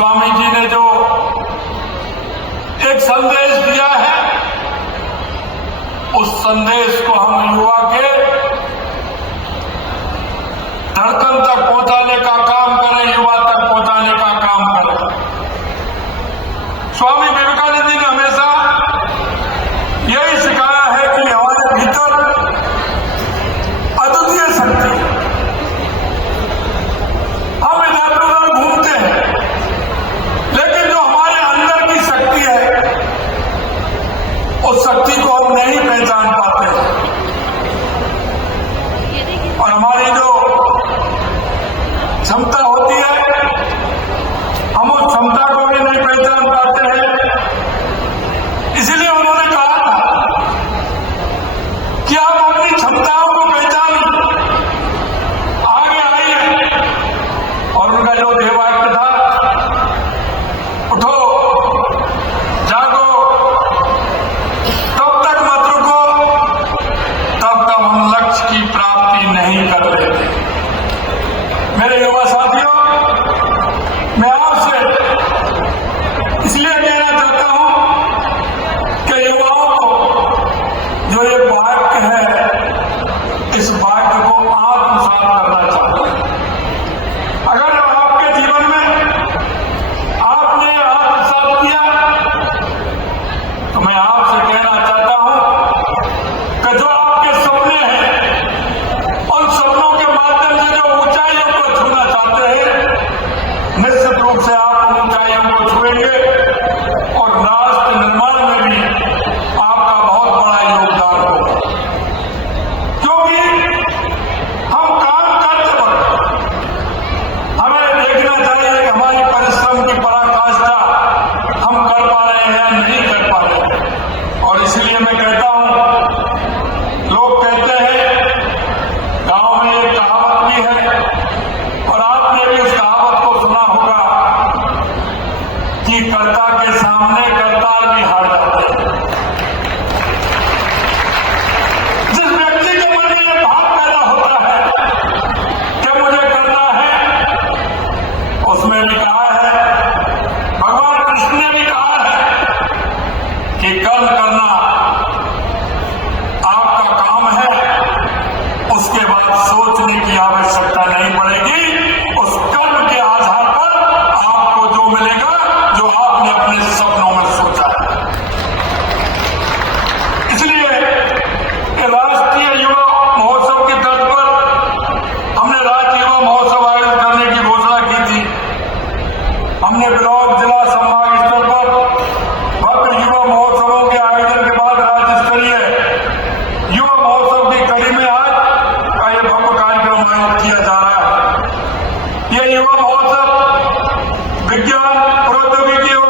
स्वामी जी ने जो एक संदेश दिया है, उस संदेश को हम युवा के धड़कन तक पहुंचाने का काम करें, युवा तक पहुंचाने का काम करें। स्वामी विवेकानंद जी ने हमेशा यही सिखाया है कि हमारे भीतर अद्वितीय शक्ति है। हम इधर उधर घूमते हैं, लेकिन जो हमारे अंदर की शक्ति है, उस शक्ति को हम नहीं पहचान पाते हैं। और हमारी जो क्षमता होती है, हम उस क्षमता को भी नहीं पहचान पाते हैं। इसलिए उन्होंने कहा था कि आप अपनी क्षमताओं को पहचानिए, आगे आइए। और उनका जो ध्येयवाक्य था, उठो जागो, तब तक मत रुको, तब तक हम लक्ष्य की प्राप्ति नहीं कर लेते। मेरे युवा साथियों, मैं आपसे इसलिए कहना चाहता हूं कि युवाओं को जो ये वाक्य है, इस वाक्य को आत्मसात करना चाहता हूं। अगर आपके जीवन में आपने आत्मसात किया, तो मैं आपसे कहना चाहता हूं कि जो आपके सपने हैं, उन सपनों के माध्यम से जो ऊंचाइयों को छूना चाहते हैं, निश्चित रूप से आप उन ऊंचाइयों को छुएंगे और राष्ट्र निर्माण में भी आपका बहुत बड़ा योगदान होगा। क्योंकि हम काम करते वक्त हमें देखना चाहिए कि हमारी परिश्रम की पराकाष्ठा हम कर पा रहे हैं या नहीं कर पा रहे हैं। और इसलिए मैं कहता हूं, लोग कहते हैं, गांव में एक कहावत भी है और आपने भी उस कहावत को सुना होगा कि कर्ता के सामने करतार भी हार जाते हैं। जिस व्यक्ति के मन में यह भाव पैदा होता है कि मुझे करना है, उसमें भी कहा है, भगवान कृष्ण ने भी कहा है कि कर्म करना आपका काम है, उसके बाद सोचने की आवश्यकता नहीं पड़ेगी। उस कर्म के आधार पर आपको जो मिलेगा, जो आपने अपने सपनों में सोचा है। इसलिए राष्ट्रीय युवा महोत्सव की तर्ज पर हमने राज्य युवा महोत्सव आयोजित करने की घोषणा की थी। हमने ब्लॉक, जिला, संभाग स्तर पर भव्य युवा महोत्सवों के आयोजन के बाद राज्य स्तरीय युवा महोत्सव की कड़ी में आज का यह भव्य कार्यक्रम आयोजित किया जा रहा है। यह युवा महोत्सव विज्ञान, प्रौद्योगिकी और